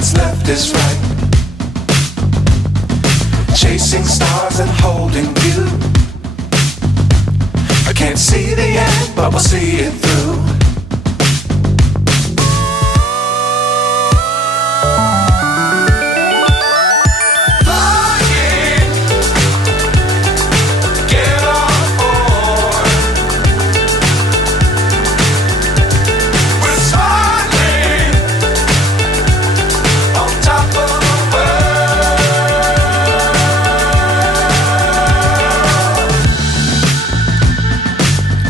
what's left is right. Chasing stars and holding you. I can't see the end, but we'll see it through.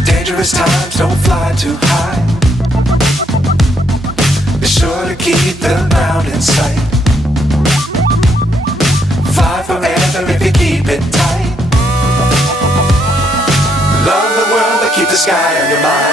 Dangerous times, don't fly too high. Be sure to keep the ground in sight. Fly forever if you keep it tight. Love the world, but keep the sky on your mind.